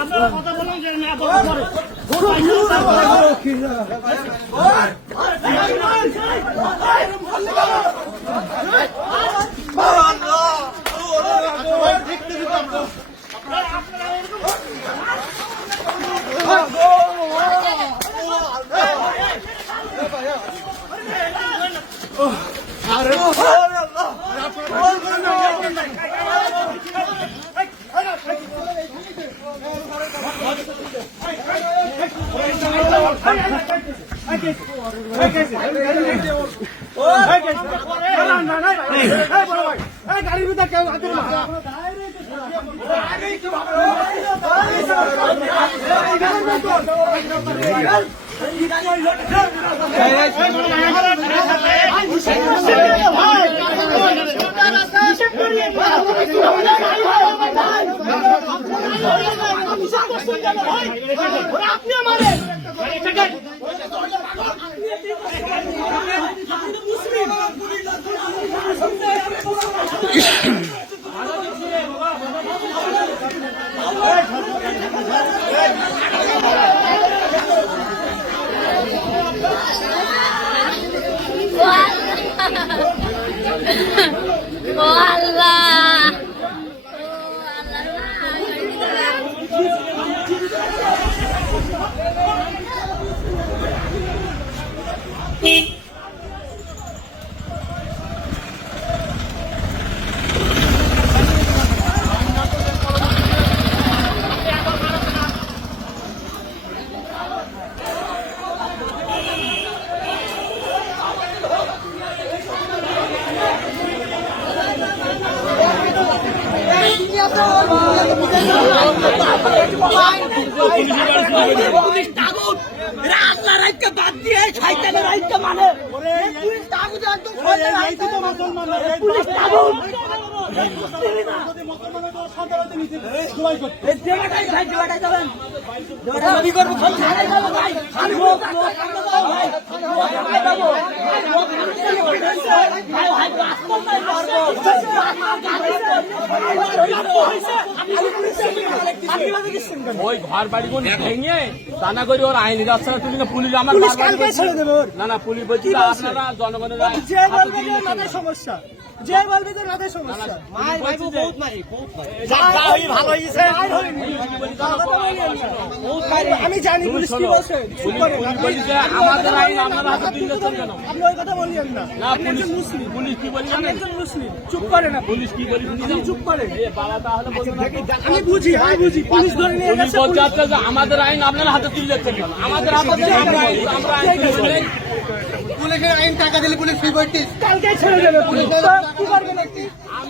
আপনারা কথা বলেন যে না পরে গাড়ির ভিতরে কেউ আপনি আমাদের বাদ দিয়ে শয়তানের রাইটটা মানে পুলিশ তাগুদ একদম পুলিশ তাগুদ ওই ঘর বাড়ি ভেঙে দানা করে ওর আইনি রাস্তা তুমি না পুলিশ আমার না না পুলিশ বলছি আপনারা জনগণের সমস্যা যে বলবে তো রাতে সমস্যা আমি জানি পুলিশ কি বলছে আমাদের আইন আপনারা হাতে তুলে দিচ্ছেন কেন? আপনি ওই কথা বললেন না। পুলিশ পুলিশ কি বলি জানেন? একজন মুসলিম চুপ করে না। পুলিশ কি বলি চুপ করে বাবা তাহলে আমি বুঝি পুলিশ ধরে নিয়ে গেছে। বলতে চাচ্ছে যে আমাদের আইন আপনারা হাতে তুলে দিচ্ছেন কেন? আমাদের আমরা আইন পুলিশের আইন টাকা দিলে পুলিশ ফ্রি কালকে ছেড়ে দেবে পুলিশ কি করবেন? আমি